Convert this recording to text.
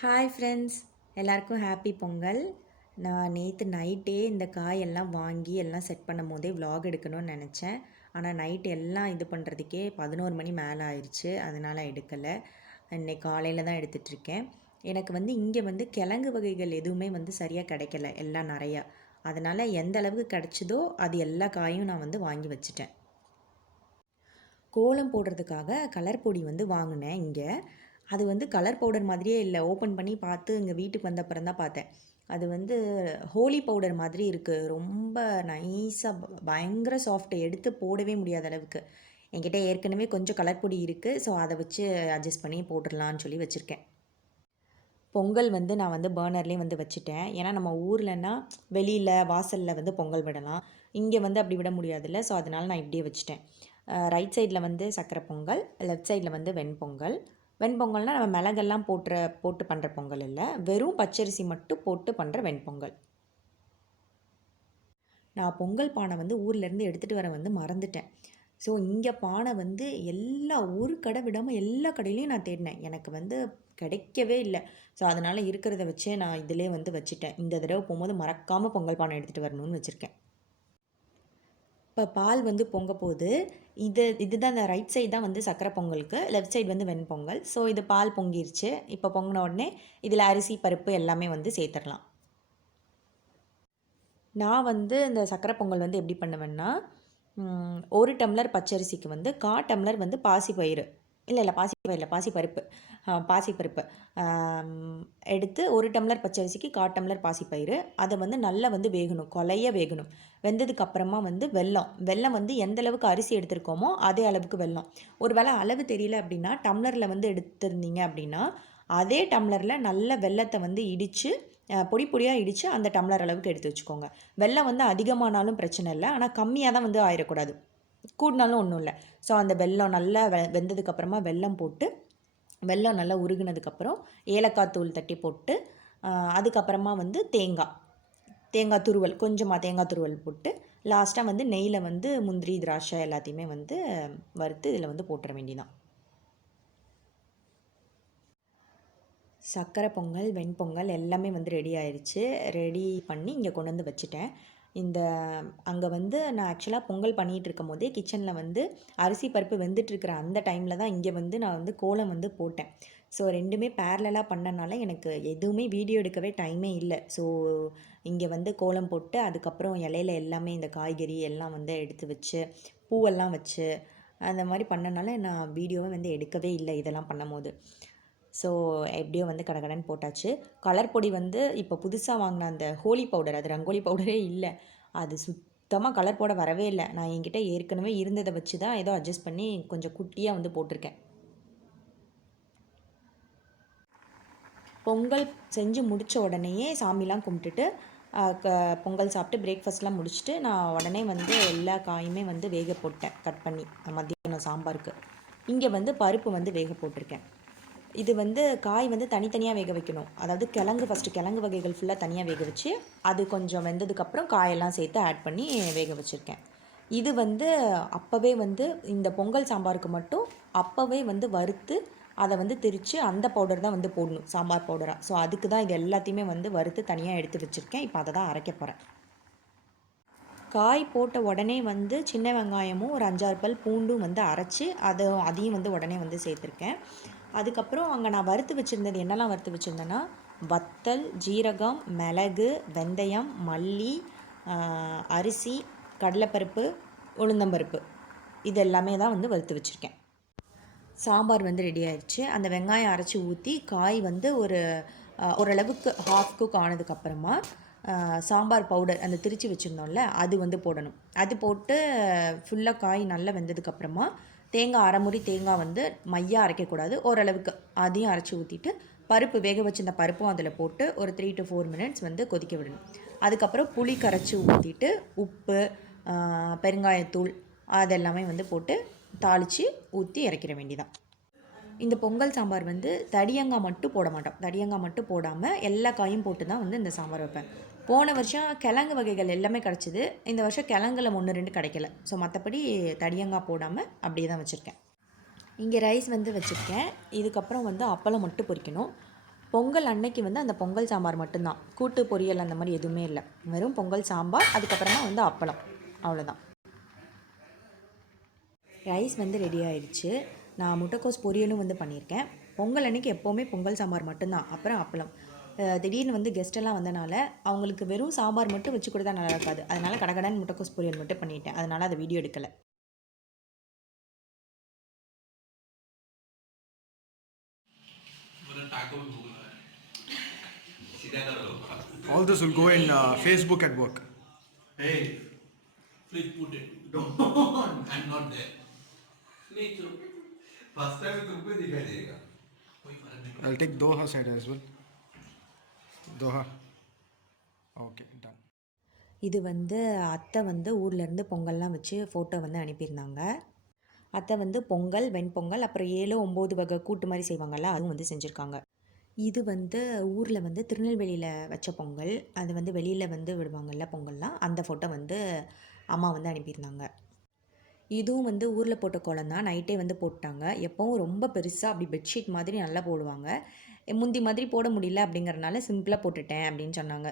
Hi friends, எல்லாருக்கும் happy Pongal. நான் நேற்று நைட்டே இந்த காயெல்லாம் வாங்கி எல்லாம் செட் பண்ணும் போதே விலாக் எடுக்கணும்னு நினச்சேன். ஆனால் நைட் எல்லாம் இது பண்ணுறதுக்கே 11 மணி மேலே ஆயிடுச்சு. அதனால் எடுக்கலை. இன்னைக்கு காலையில் தான் எடுத்துகிட்ருக்கேன். எனக்கு இங்கே கிழங்கு வகைகள் எதுவுமே சரியாக கிடைக்கல, எல்லாம் நிறையா. அதனால் எந்த அளவுக்கு கிடச்சிதோ அது எல்லா காயும் நான் வாங்கி வச்சுட்டேன். கோலம் போடுறதுக்காக கலர் பொடி வாங்கினேன் இங்கே. அது கலர் பவுடர் மாதிரியே இல்லை. ஓப்பன் பண்ணி பார்த்து இங்கே வீட்டுக்கு வந்த அப்புறம் தான் பார்த்தேன். அது ஹோலி பவுடர் மாதிரி இருக்குது. ரொம்ப நைஸாக பயங்கர சாஃப்ட்டு, எடுத்து போடவே முடியாத அளவுக்கு. என்கிட்ட ஏற்கனவே கொஞ்சம் கலர் பொடி இருக்குது. ஸோ அதை வச்சு அட்ஜஸ்ட் பண்ணி போட்டுடலான்னு சொல்லி வச்சுருக்கேன். பொங்கல் நான் பர்னர்லேயே வச்சுட்டேன். ஏன்னா நம்ம ஊர்லன்னா வெளியில் வாசலில் பொங்கல் விடலாம். இங்கே அப்படி விட முடியாதுல்ல. ஸோ அதனால் நான் இப்படியே வச்சுட்டேன். ரைட் சைடில் சக்கரை பொங்கல், லெஃப்ட் சைடில் வெண்பொங்கல். வெண்பொங்கல்னால் நம்ம மிளகெல்லாம் போட்டு பண்ணுற பொங்கல் இல்லை, வெறும் பச்சரிசி மட்டும் போட்டு பண்ணுற வெண்பொங்கல். நான் பொங்கல் பானை ஊர்லேருந்து எடுத்துகிட்டு வர மறந்துட்டேன். ஸோ இங்கே பானை எல்லா ஒரு கடை விடாமல் எல்லா கடையிலையும் நான் தேடினேன். எனக்கு கிடைக்கவே இல்லை. ஸோ அதனால் இருக்கிறத வச்சே நான் இதிலே வச்சுட்டேன். இந்த தடவை போகும்போது மறக்காமல் பொங்கல் பானை எடுத்துகிட்டு வரணும்னு வச்சுருக்கேன். இப்போ பால் பொங்க போகுது. இதுதான் அந்த ரைட் சைடு தான் சக்கரை பொங்கலுக்கு, லெஃப்ட் சைடு வெண்பொங்கல். ஸோ இது பால் பொங்கிருச்சு. இப்போ பொங்கின உடனே இதில் அரிசி பருப்பு எல்லாமே சேர்த்துடலாம். நான் இந்த சக்கரை பொங்கல் எப்படி பண்ணுவேன்னா, 1 டம்ளர் பச்சரிசிக்கு 1/4 டம்ளர் பாசிப்பயிறு, இல்லை பாசிப்பருப்பு, பாசிப்பருப்பு எடுத்து 1 டம்ளர் பச்சரிசிக்கு 1/4 டம்ளர் பாசிப்பயிறு. அதை நல்லா வேகணும், கொலைய வேகணும். வெந்ததுக்கப்புறமா வெல்லம் எந்த அளவுக்கு அரிசி எடுத்திருக்கோமோ அதே அளவுக்கு வெல்லம். ஒரு வேளை அளவு தெரியல அப்படின்னா டம்ளரில் எடுத்திருந்தீங்க அப்படின்னா அதே டம்ளரில் நல்ல வெல்லத்தை இடித்து பொடி பொடியாக இடித்து அந்த டம்ளர் அளவுக்கு எடுத்து வச்சுக்கோங்க. வெல்லம் அதிகமானாலும் பிரச்சனை இல்லை, ஆனால் கம்மியாக தான் ஆயிடக்கூடாது. கூடினாலும் ஒன்றும் இல்லை. ஸோ அந்த வெல்லம் நல்லா வெந்ததுக்கப்புறமா வெல்லம் போட்டு, வெல்லம் நல்லா உருகுனதுக்கப்புறம் ஏலக்காய் தூள் தட்டி போட்டு, அதுக்கப்புறமா தேங்காய் துருவல், கொஞ்சமாக தேங்காய் துருவல் போட்டு, லாஸ்ட்டாக நெய்யில் முந்திரி திராட்சை எல்லாத்தையுமே வறுத்து இதில் போட்டுற வேண்டியதான். சக்கரை பொங்கல், வெண்பொங்கல் எல்லாமே ரெடி ஆயிடுச்சு. ரெடி பண்ணி இங்கே கொண்டு வச்சுட்டேன். அங்கே நான் ஆக்சுவலாக பொங்கல் பண்ணிகிட்டு இருக்கும் போதே கிச்சனில் அரிசி பருப்பு வெந்துட்டுருக்கிற அந்த டைமில் தான் இங்கே நான் கோலம் போட்டேன். ஸோ ரெண்டுமே பேரலாக பண்ணனால எனக்கு எதுவுமே வீடியோ எடுக்கவே டைமே இல்லை. ஸோ இங்கே கோலம் போட்டு அதுக்கப்புறம் இலையில எல்லாமே இந்த காய்கறி எல்லாம் எடுத்து வச்சு பூவெல்லாம் வச்சு அந்த மாதிரி பண்ணனால நான் வீடியோவை எடுக்கவே இல்லை இதெல்லாம் பண்ணும் போது. ஸோ எப்படியோ கடகடன்னு போட்டாச்சு. கலர் பொடி இப்போ புதுசாக வாங்கின அந்த ஹோலி பவுடர், அது ரங்கோலி பவுடரே இல்லை. அது சுத்தமாக கலர் போட வரவே இல்லை. நான் என்கிட்ட ஏற்கனவே இருந்ததை வச்சு தான் ஏதோ அட்ஜஸ்ட் பண்ணி கொஞ்சம் குட்டியாக போட்டிருக்கேன். பொங்கல் செஞ்சு முடித்த உடனேயே சாமிலாம் கும்பிட்டுட்டு பொங்கல் சாப்பிட்டு பிரேக்ஃபாஸ்ட்லாம் முடிச்சுட்டு நான் உடனே எல்லா காயுமே வேக போட்டேன், கட் பண்ணி மத்தியானம் சாம்பாருக்கு. இங்கே பருப்பு வேக போட்டிருக்கேன். இது காய் தனித்தனியாக வேக வைக்கணும். அதாவது ஃபஸ்ட்டு கிழங்கு வகைகள் ஃபுல்லாக தனியாக வேக வச்சு அது கொஞ்சம் வெந்ததுக்கப்புறம் காயெல்லாம் சேர்த்து ஆட் பண்ணி வேக வச்சுருக்கேன். இது அப்போவே இந்த பொங்கல் சாம்பாருக்கு மட்டும் அப்போவே வறுத்து அதை திரித்து அந்த பவுடர் தான் போடணும், சாம்பார் பவுடராக. ஸோ அதுக்கு தான் இது எல்லாத்தையுமே வறுத்து தனியாக எடுத்து வச்சுருக்கேன். இப்போ அதை தான் அரைக்க போகிறேன். காய் போட்ட உடனே சின்ன வெங்காயமும் ஒரு 5-6 பல் பூண்டும் அரைச்சி அதையும் உடனே சேர்த்துருக்கேன். அதுக்கப்புறம் அங்கே நான் வறுத்து வச்சுருந்தது என்னெல்லாம் வறுத்து வச்சுருந்தேன்னா, வத்தல், ஜீரகம், மிளகு, வெந்தயம், மல்லி, அரிசி, கடலைப்பருப்பு, உளுந்தம்பருப்பு, இது எல்லாமே தான் வறுத்து வச்சுருக்கேன். சாம்பார் ரெடி ஆயிடுச்சு. அந்த வெங்காயம் அரைச்சி ஊற்றி காய் ஓரளவுக்கு ஹாஃப் குக் ஆனதுக்கப்புறமா சாம்பார் பவுடர் அந்த திரித்து வச்சுருந்தோம்ல அது போடணும். அது போட்டு ஃபுல்லாக காய் நல்லா வெந்ததுக்கப்புறமா தேங்காய் அரைமுறி தேங்காய் மையாக அரைக்கக்கூடாது, ஓரளவுக்கு அதையும் அரைச்சி ஊற்றிட்டு பருப்பு வேக வச்சுருந்த பருப்பும் அதில் போட்டு ஒரு 3 to 4 minutes கொதிக்க விடணும். அதுக்கப்புறம் புளி கரைச்சி ஊற்றிட்டு உப்பு, பெருங்காயத்தூள் அதெல்லாமே போட்டு தாளித்து ஊற்றி இறக்கிற வேண்டியதான். இந்த பொங்கல் சாம்பார் தடியங்காய் மட்டும் போட மாட்டோம். தடியங்காய் மட்டும் போடாமல் எல்லா காயும் போட்டு தான் இந்த சாம்பார் வைப்பேன். போன வருஷம் கிழங்கு வகைகள் எல்லாமே கிடச்சிது. இந்த வருஷம் கிழங்குல 1-2 கிடைக்கல. ஸோ மற்றபடி தடியங்காய் போடாமல் அப்படியே தான் வச்சுருக்கேன். இங்கே ரைஸ் வச்சுருக்கேன். இதுக்கப்புறம் அப்பளம் மட்டும் பொரிக்கணும். பொங்கல் அன்னைக்கு வந்து அந்த பொங்கல் சாம்பார் மட்டும்தான், கூட்டு பொரியல் அந்த மாதிரி எதுவுமே இல்லை. வெறும் பொங்கல் சாம்பார், அதுக்கப்புறமா வந்து அப்பளம், அவ்வளோதான். ரைஸ் வந்து ரெடி ஆயிடுச்சு. நான் முட்டைக்கோஸ் பொரியலும் வந்து பண்ணியிருக்கேன். பொங்கல் அன்னைக்கு எப்போவுமே பொங்கல் சாம்பார் மட்டும்தான், அப்புறம் அப்பளம். திடீர்னு வந்து கெஸ்ட்டெல்லாம் வந்தனால அவங்களுக்கு வெறும் சாம்பார் மட்டும் வச்சு கொடுத்தா நல்லா இருக்காது, அதனால் கடகடன்னு முட்டைக்கோஸ் பொரியல் மட்டும் பண்ணிட்டேன். அதனால் அதை வீடியோ எடுக்கலை. All this will go in Facebook at work. Hey, please put it. Don't. I'm not there. Need to. First time तुमको दिखाई देगा. I'll take Doha side as well. Doha. Okay, done. இது வந்து அத்தை வந்து ஊர்லேருந்து பொங்கல்லாம் வச்சு ஃபோட்டோ வந்து அனுப்பியிருந்தாங்க. அத்தை வந்து பொங்கல், வெண்பொங்கல், அப்புறம் 7 9 வகை கூட்டு மாதிரி செய்வாங்கள்ல, அதுவும் வந்து செஞ்சுருக்காங்க. இது வந்து ஊரில் வந்து திருநெல்வேலியில் வச்ச பொங்கல், அது வந்து வெளியில் வந்து விடுவாங்கள்ல பொங்கல்லாம், அந்த ஃபோட்டோ வந்து அம்மா வந்து அனுப்பியிருந்தாங்க. இதுவும் வந்து ஊரில் போட்ட கோலம் தான், நைட்டே வந்து போட்டாங்க. எப்போவும் ரொம்ப பெருசாக அப்படி பெட்ஷீட் மாதிரி நல்லா போடுவாங்க. முந்தி மாதிரி போட முடியல அப்படிங்கிறனால சிம்பிளாக போட்டுட்டேன் அப்படின்னு சொன்னாங்க.